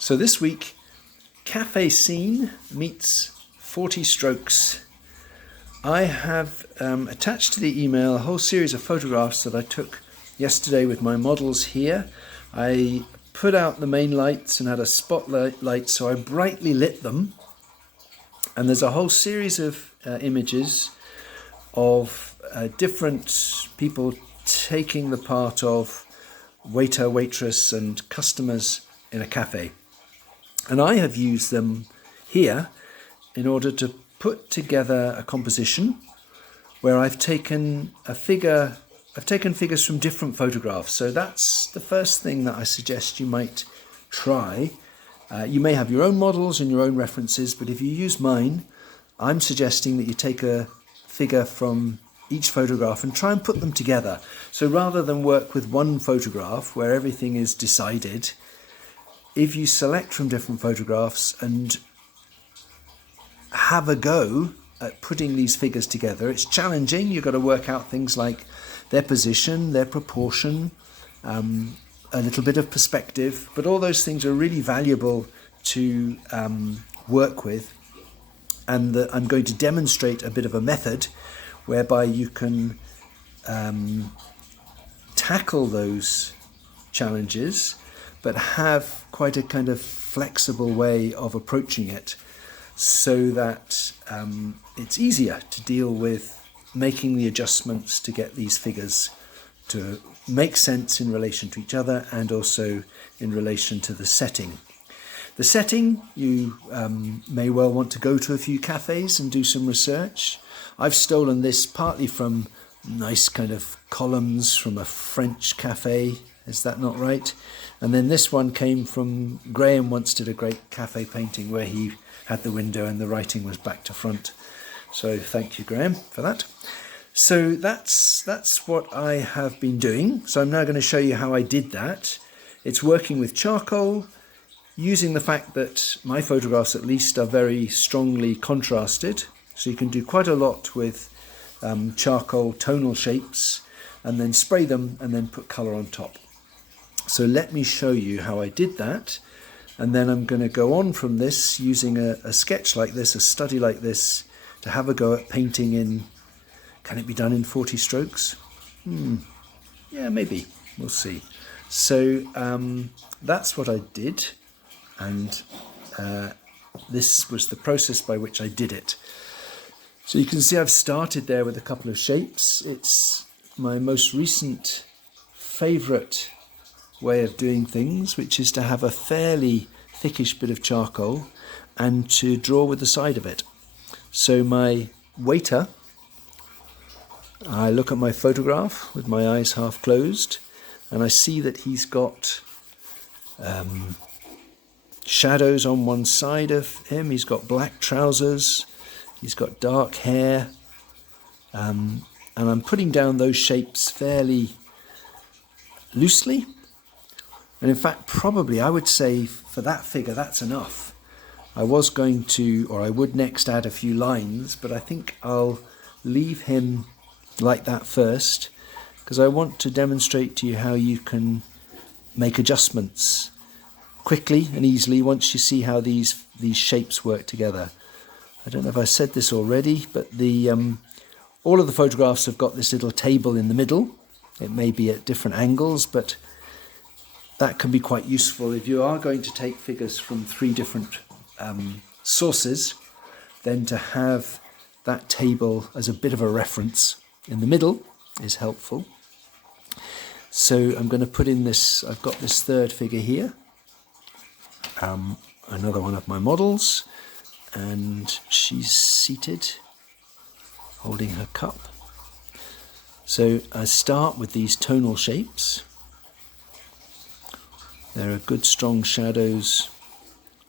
So this week, Cafe Scene meets 40 Strokes. I have attached to the email a whole series of photographs that I took yesterday with my models here. I put out the main lights and had a spotlight light, so I brightly lit them. And there's a whole series of images of different people taking the part of waiter, waitress and customers in a cafe. And I have used them here in order to put together a composition where I've taken figures from different photographs. So that's the first thing that I suggest you might try. You may have your own models and your own references, but if you use mine, I'm suggesting that you take a figure from each photograph and try and put them together. So rather than work with one photograph where everything is decided, if you select from different photographs and have a go at putting these figures together, it's challenging. You've got to work out things like their position, their proportion, a little bit of perspective, but all those things are really valuable to work with. And I'm going to demonstrate a bit of a method whereby you can tackle those challenges, but have quite a kind of flexible way of approaching it so that it's easier to deal with making the adjustments to get these figures to make sense in relation to each other and also in relation to the setting. The setting, you may well want to go to a few cafes and do some research. I've stolen this partly from nice kind of columns from a French cafe. Is that not right? And then this one came from Graham once did a great cafe painting where he had the window and the writing was back to front. So thank you, Graham, for that. So that's what I have been doing. So I'm now going to show you how I did that. It's working with charcoal, using the fact that my photographs at least are very strongly contrasted. So you can do quite a lot with charcoal tonal shapes and then spray them and then put colour on top. So let me show you how I did that, and then I'm going to go on from this using a sketch like this, a study like this, to have a go at painting in, can it be done in 40 strokes? Yeah, maybe, we'll see. So that's what I did, and this was the process by which I did it. So you can see I've started there with a couple of shapes. It's my most recent favourite way of doing things, which is to have a fairly thickish bit of charcoal and to draw with the side of it. So my waiter, I look at my photograph with my eyes half closed and I see that he's got shadows on one side of him. He's got black trousers, he's got dark hair, and I'm putting down those shapes fairly loosely. And in fact, probably I would say for that figure, that's enough. I was going to, or I would next add a few lines, but I think I'll leave him like that first, because I want to demonstrate to you how you can make adjustments quickly and easily once you see how these shapes work together. I don't know if I said this already, but all of the photographs have got this little table in the middle. It may be at different angles, but that can be quite useful. If you are going to take figures from 3 different sources, then to have that table as a bit of a reference in the middle is helpful. So I'm going to put in this, I've got this third figure here, another one of my models, and she's seated holding her cup. So I start with these tonal shapes. There are good strong shadows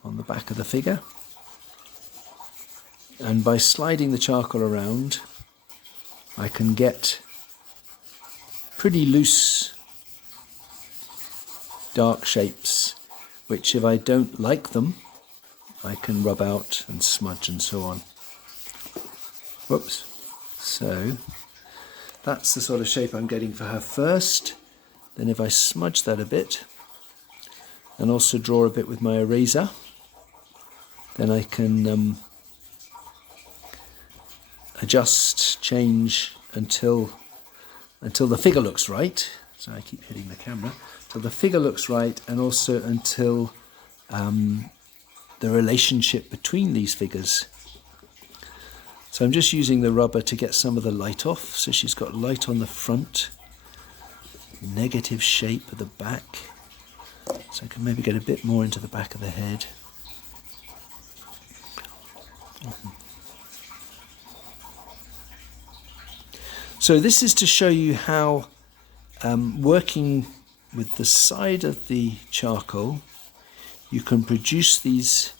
on the back of the figure, and by sliding the charcoal around I can get pretty loose dark shapes, which if I don't like them I can rub out and smudge and so on. Whoops. So that's the sort of shape I'm getting for her first. Then if I smudge that a bit and also draw a bit with my eraser. Then I can adjust, change until the figure looks right. So I keep hitting the camera. Till the figure looks right, and also until the relationship between these figures. So I'm just using the rubber to get some of the light off. So she's got light on the front, negative shape at the back. So I can maybe get a bit more into the back of the head. So this is to show you how working with the side of the charcoal, you can produce these.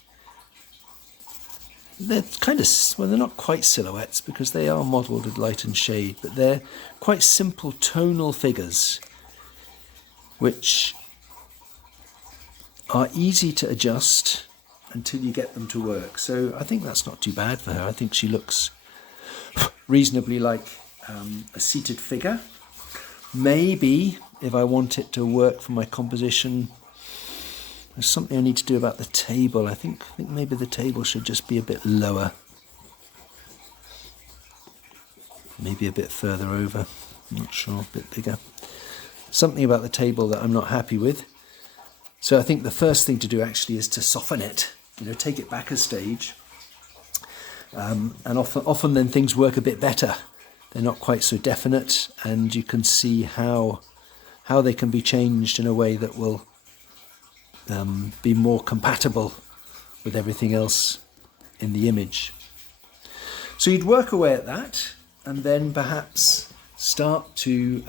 They're kind of, well, they're not quite silhouettes because they are modelled with light and shade, but they're quite simple tonal figures which are easy to adjust until you get them to work. So I think that's not too bad for her. I think she looks reasonably like a seated figure. Maybe if I want it to work for my composition, there's something I need to do about the table. I think maybe the table should just be a bit lower. Maybe a bit further over. I'm not sure, a bit bigger. Something about the table that I'm not happy with. So I think the first thing to do actually is to soften it. Take it back a stage. And often then things work a bit better. They're not quite so definite, and you can see how they can be changed in a way that will be more compatible with everything else in the image. So you'd work away at that, and then perhaps start to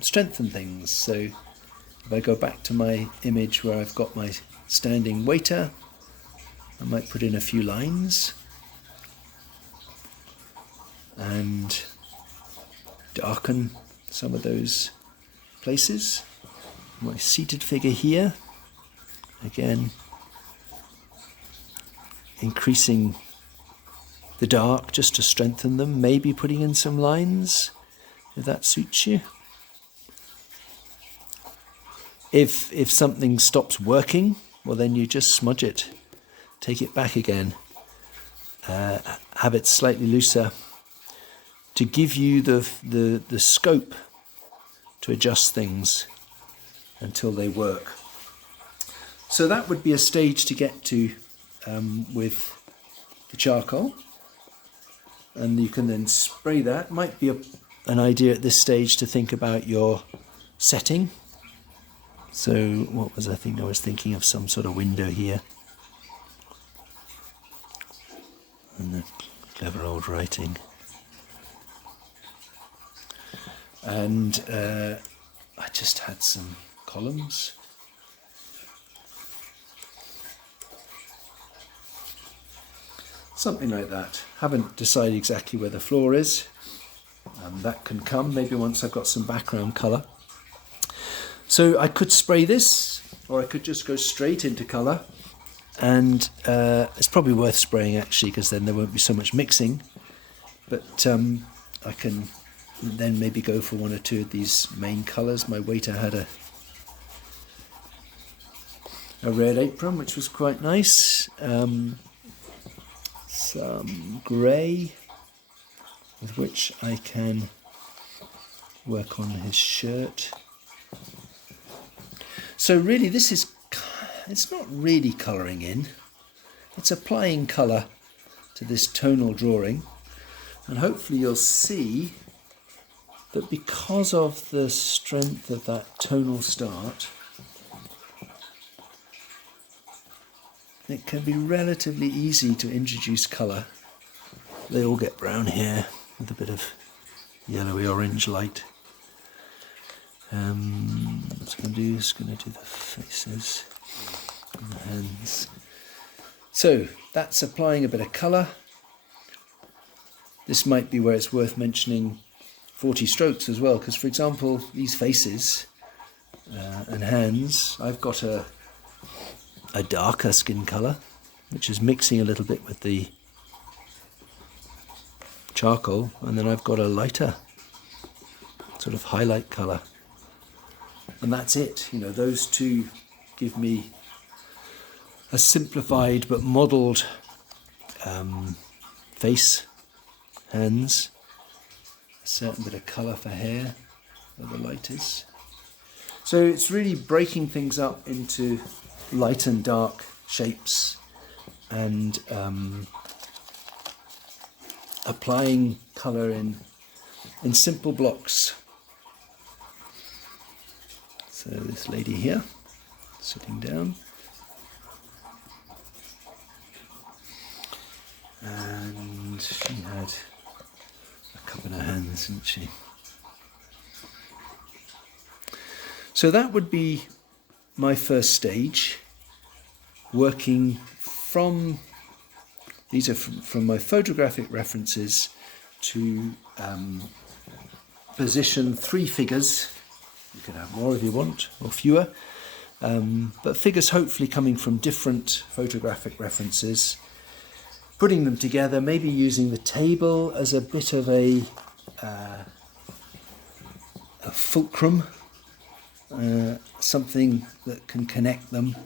strengthen things. So if I go back to my image where I've got my standing waiter, I might put in a few lines and darken some of those places. My seated figure here, again, increasing the dark just to strengthen them, maybe putting in some lines, if that suits you. If something stops working, well then you just smudge it, take it back again, have it slightly looser to give you the scope to adjust things until they work. So that would be a stage to get to with the charcoal, and you can then spray that. Might be an idea at this stage to think about your setting. So what was I was thinking of some sort of window here, and the clever old writing. And I just had some columns. Something like that. Haven't decided exactly where the floor is. That can come maybe once I've got some background colour. So I could spray this, or I could just go straight into colour. And it's probably worth spraying actually, because then there won't be so much mixing. But I can then maybe go for one or two of these main colours. My waiter had a red apron, which was quite nice. Some grey, with which I can work on his shirt. So really it's not really colouring in, it's applying colour to this tonal drawing, and hopefully you'll see that because of the strength of that tonal start, it can be relatively easy to introduce colour. They all get brown here with a bit of yellowy orange light. What I'm going to do is going to do the faces and the hands. So that's applying a bit of colour. This might be where it's worth mentioning 40 strokes as well, because for example these faces and hands, I've got a darker skin colour which is mixing a little bit with the charcoal, and then I've got a lighter sort of highlight colour, and that's it. Those two give me a simplified but modelled face, hands, a certain bit of colour for hair where the light is. So it's really breaking things up into light and dark shapes and applying colour in simple blocks. So this lady here, sitting down, and she had a cup in her hands, didn't she? So that would be my first stage, working from, these are from my photographic references, to position 3 figures. You can have more if you want, or fewer, but figures hopefully coming from different photographic references, putting them together, maybe using the table as a bit of a fulcrum, something that can connect them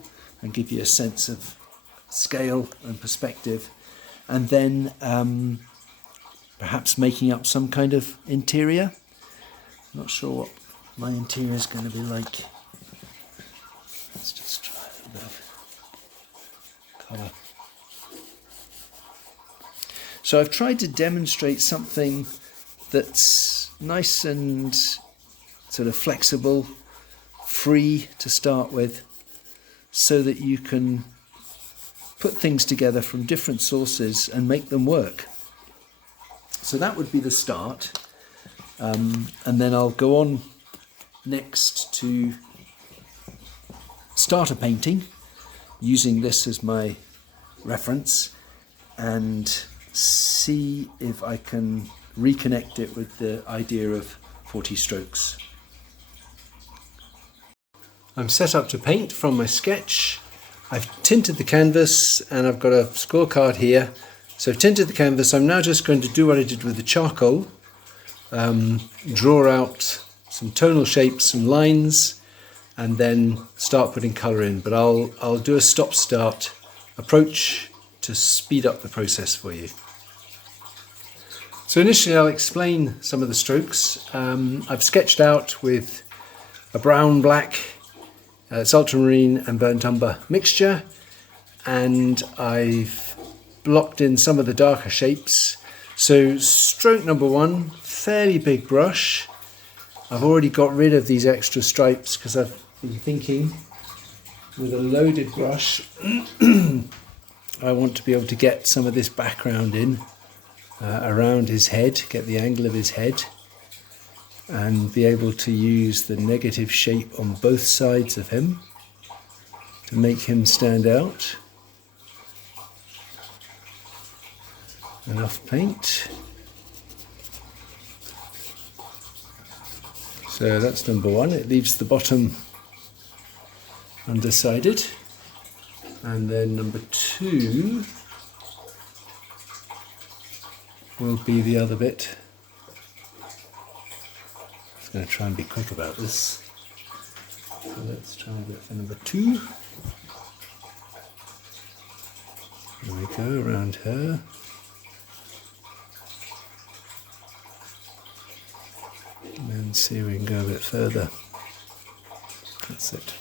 and give you a sense of scale and perspective, and then perhaps making up some kind of interior. Not sure what my interior is going to be like. Let's just try a little bit of colour. So I've tried to demonstrate something that's nice and sort of flexible, free to start with, so that you can put things together from different sources and make them work. So that would be the start, and then I'll go on next to start a painting using this as my reference and see if I can reconnect it with the idea of 40 strokes. I'm set up to paint from my sketch. I've tinted the canvas and I've got a scorecard here. So I've tinted the canvas. I'm now just going to do what I did with the charcoal, draw out some tonal shapes, some lines, and then start putting colour in. But I'll do a stop-start approach to speed up the process for you. So initially I'll explain some of the strokes. I've sketched out with a brown, black, it's ultramarine and burnt umber mixture, and I've blocked in some of the darker shapes. So stroke number 1, fairly big brush. I've already got rid of these extra stripes because I've been thinking with a loaded brush I want to be able to get some of this background in around his head, get the angle of his head, and be able to use the negative shape on both sides of him to make him stand out. Enough paint. So that's number 1. It leaves the bottom undecided. And then number 2 will be the other bit. I'm going to try and be quick about this. So let's try and do it for number 2. There we go, around her. And then see if we can go a bit further. That's it.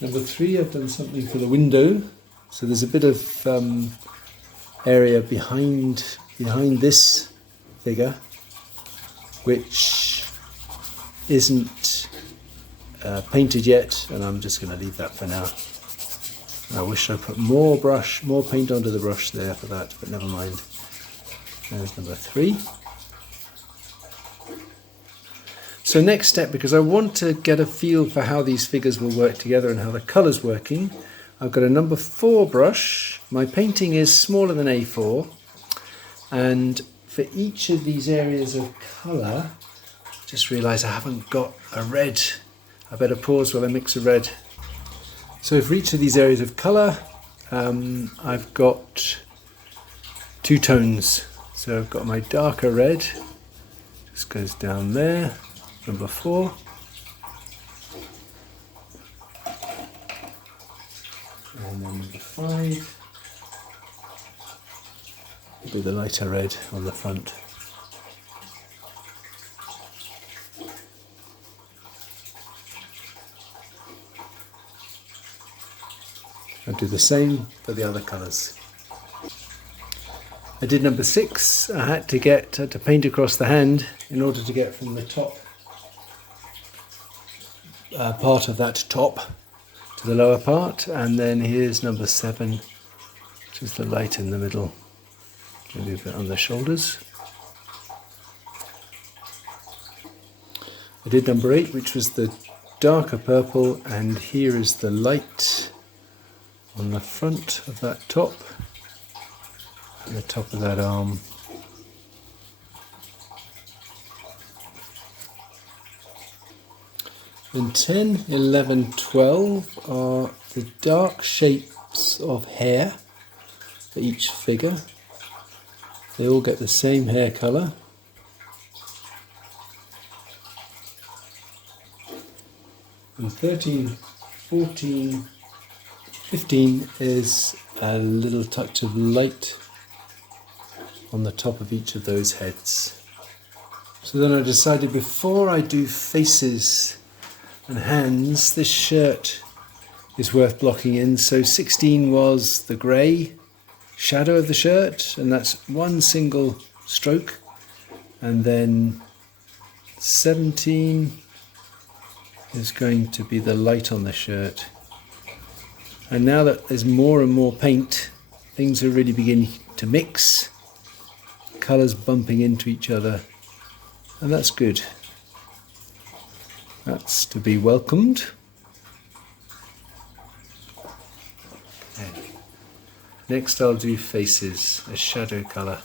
Number 3, I've done something for the window. So there's a bit of area behind this figure which isn't painted yet, and I'm just going to leave that for now. I wish I put more paint onto the brush there for that, but never mind. There's number 3. So next step, because I want to get a feel for how these figures will work together and how the colour's working, I've got a number 4 brush. My painting is smaller than A4, and for each of these areas of colour, just realised I haven't got a red. I better pause while I mix a red. So for each of these areas of colour, I've got 2 tones. So I've got my darker red, just goes down there, number 4. And then number 5 will be the lighter red on the front. I'll do the same for the other colours. I did number 6. I had to paint across the hand in order to get from the top part of that top to the lower part, and then here's number 7, which is the light in the middle. I'll do that on the shoulders. I did number 8, which was the darker purple, and here is the light on the front of that top and the top of that arm. Then 10, 11, 12 are the dark shapes of hair for each figure. They all get the same hair colour. And 13, 14, 15 is a little touch of light on the top of each of those heads. So then I decided, before I do faces and hands, this shirt is worth blocking in. So 16 was the grey shadow of the shirt, and that's one single stroke. And then 17 is going to be the light on the shirt. And now that there's more and more paint, things are really beginning to mix, colours bumping into each other, and that's good. That's to be welcomed. Okay. Next I'll do faces, a shadow colour.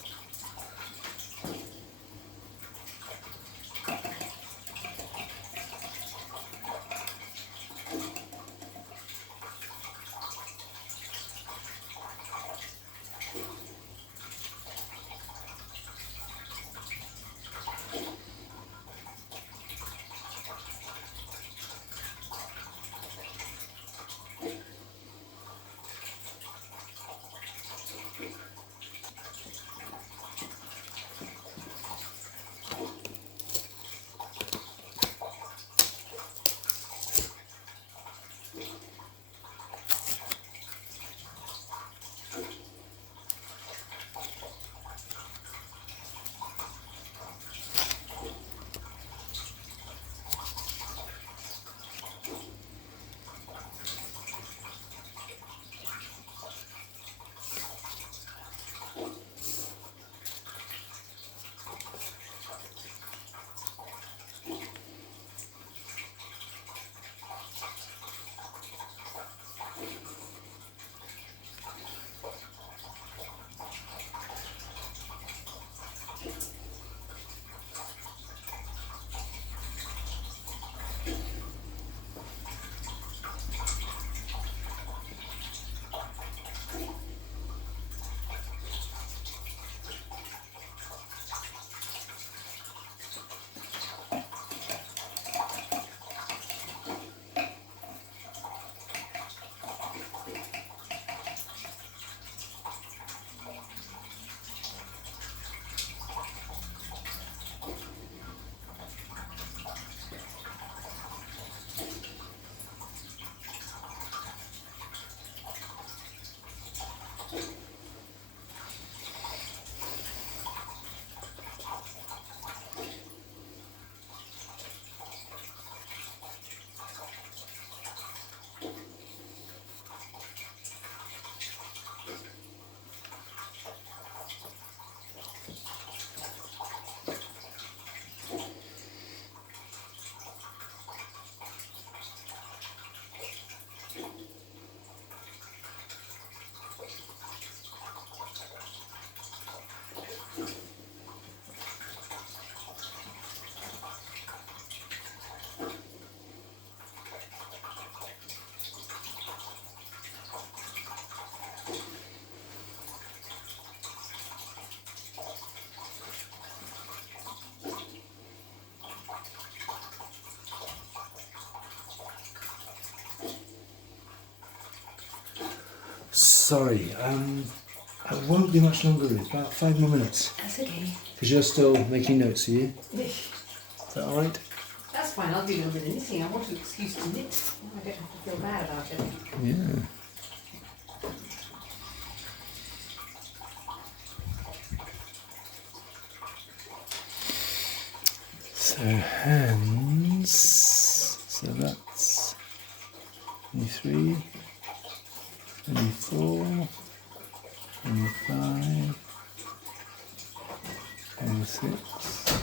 sorry. It won't be much longer, Ruth. About 5 more minutes. That's okay. Because you're still making notes, are you? Is that all right? That's fine, I'll do a little bit of knitting. I want an excuse to knit. I don't have to feel bad about it. Yeah. So hands, so that's 23, 24, 25, 26.